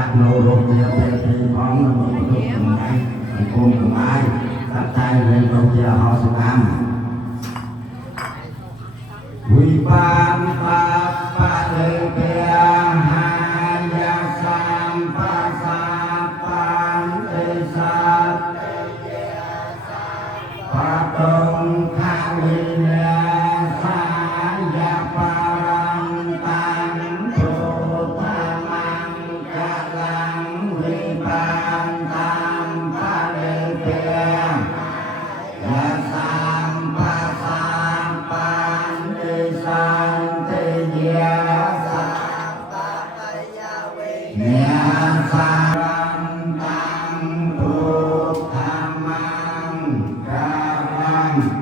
các nô rốt chia về thì phóng là một lúc cùng ngay cùng cùng ai đặt tay lên đầu chia họ sự am quy ban pa pa lê kia hai ya sam pa sa pan tê sa pa tông kha vi sa ya pa rang tan tu tha mang ca lang vi ban tam pa lê kia ya sam pa sa pan tê san tê ya sa ya sa rang tam tu tha mang ca lang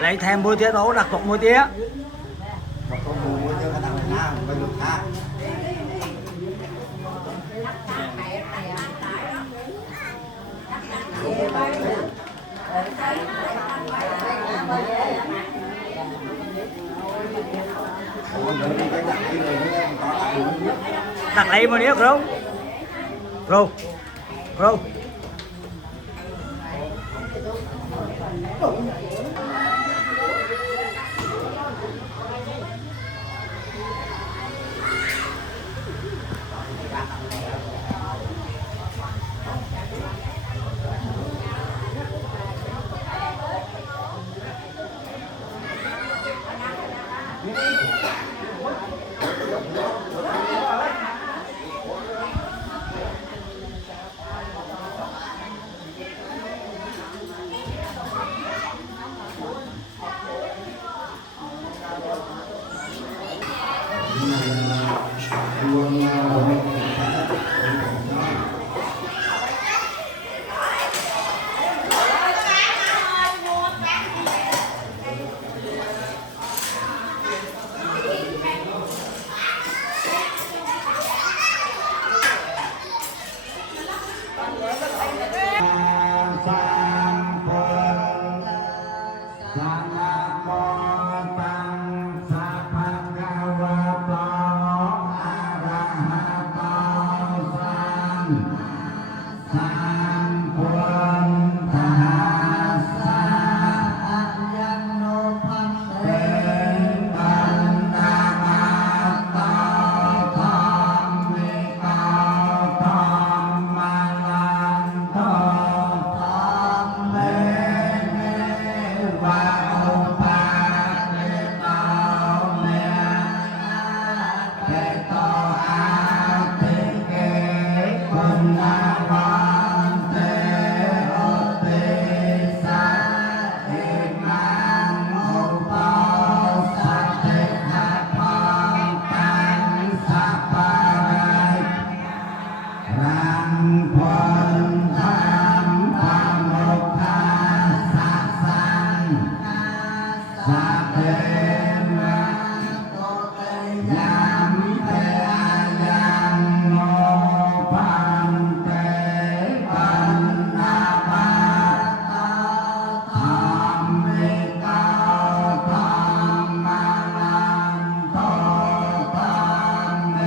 Lấy thêm muối tía đó đặt cục muối tía. Đặt lấy một đĩa không? Rồi. Rồi. สัมพุทธัสสะนะโมตัสสะภะคะวะโตอะระหะโตสัมมาสัมพุทธัสสะอะยังโนภัสเตปันตามาโตธรรมิกาธรรมาลันโตธรรมเมเนวะอุปาเตโตเมเตโตอาติเกกุณาวันเตโอติสะเอมังอุปาสัตเตหะพังตังสัพพะรัยรังพันธรรมปะโมกขาสัสสังสัพเพมังโตเตยัมเตอายังโนปันเตปันนาปาตาธรรมิกาธรรมาลันโตธรรมเม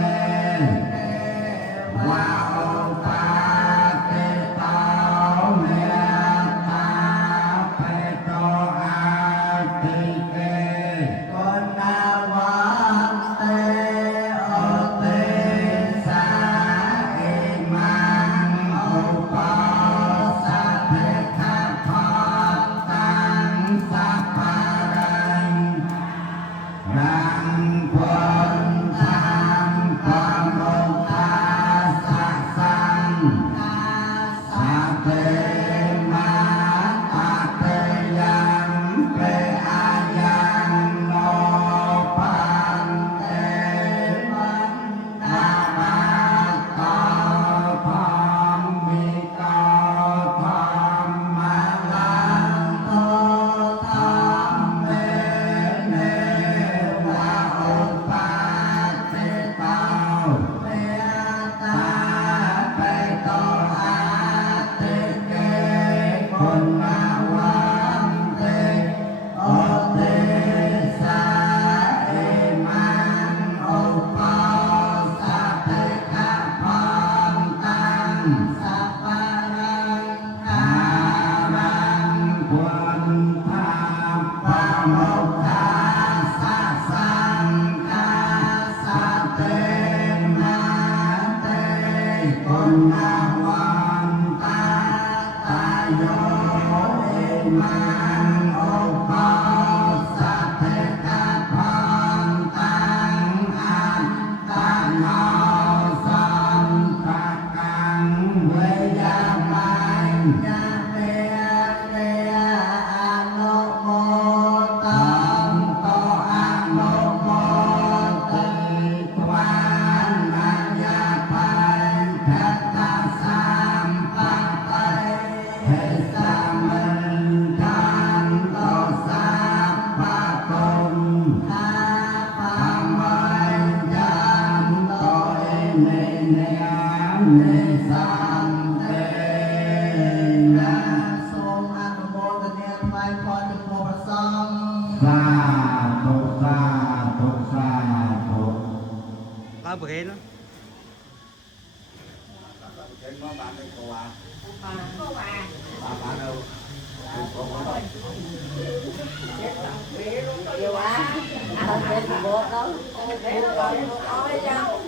วะอุปาติโตเมตตาเปโตอาติเกกุณาวันเตโอติสะเอมังอุปาสัตเทขะพันตังสัพพะรังรังพันธรรมปะโมกขาสัสสังสัพเพมัตตาเตยัมเปอายังโนปันเตปันนามาโตธรรมิกาธรรมาลันโตธรรมเมเนวะอุปาติโตเมตตาเปโตอาติเกกุณาวันเตโอติสะเอมังอุปาสัพเพขะพันตังสัพพะรังอารังพุทธาปะโมกขาสัสสังฆาสัพเตมาเตกุณาวันตาตายโยเอมังอุปาสัพเพขะพันตังอัตตานาสันตกังเวยามังยะเมเตอะโนโมตัมโตอะโนโมติตวานัญญาภัยทัตตาสัมปัตไตเทสัมมันทันโตสัพพะตุงอาปัมมัญญันโตเอเนเนเนสันเตนะทรงอนุโมทนาถวายพรถึงพระสงฆ์สาธุสาธุสาธุ Tao bự nó. Trên có bạn đây cô à? Bà đâu? Cô có Nhiều quá, ăn hết thì bột đâu, bột rồi, bột rồi,